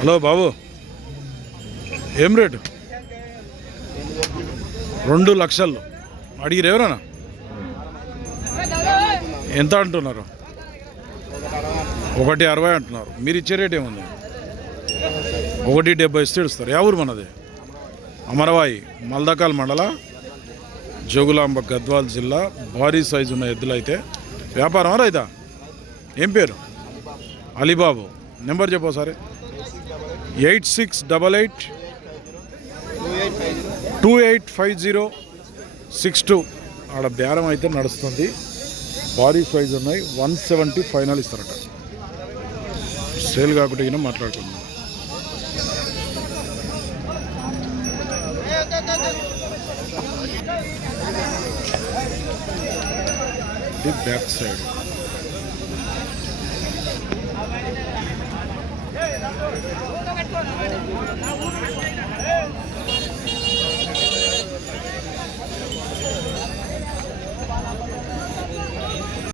Hello బాబు, ఏం rate? 2 లక్షలు అడిగిరు ఎవరన్నా? ఎంత అంటున్నారు? 1.60 అంటున్నారు. మీరు ఇచ్చే రేట్ ఏముంది? 1.70 ఇస్తే ఇస్తారు. ఏ ఊరు మనది? అమరవాయి, మల్దకాల్ మండల, జోగులాంబ, గద్వాల్ జిల్లా. భారీ సైజు ఉన్న ఎద్దులు అయితే వ్యాపారం రైతా? ఏం పేరు? అలీబాబు. నెంబర్ చెప్పు సరే. 8688285062. ఆడ బేరం అయితే నడుస్తుంది. భారీ సైజు ఉన్నాయి. 170 ఫైనల్ ఇస్తారట. సేల్ కాకుండా మాట్లాడుకుందాం. ఇది బ్యాక్ సైడ్.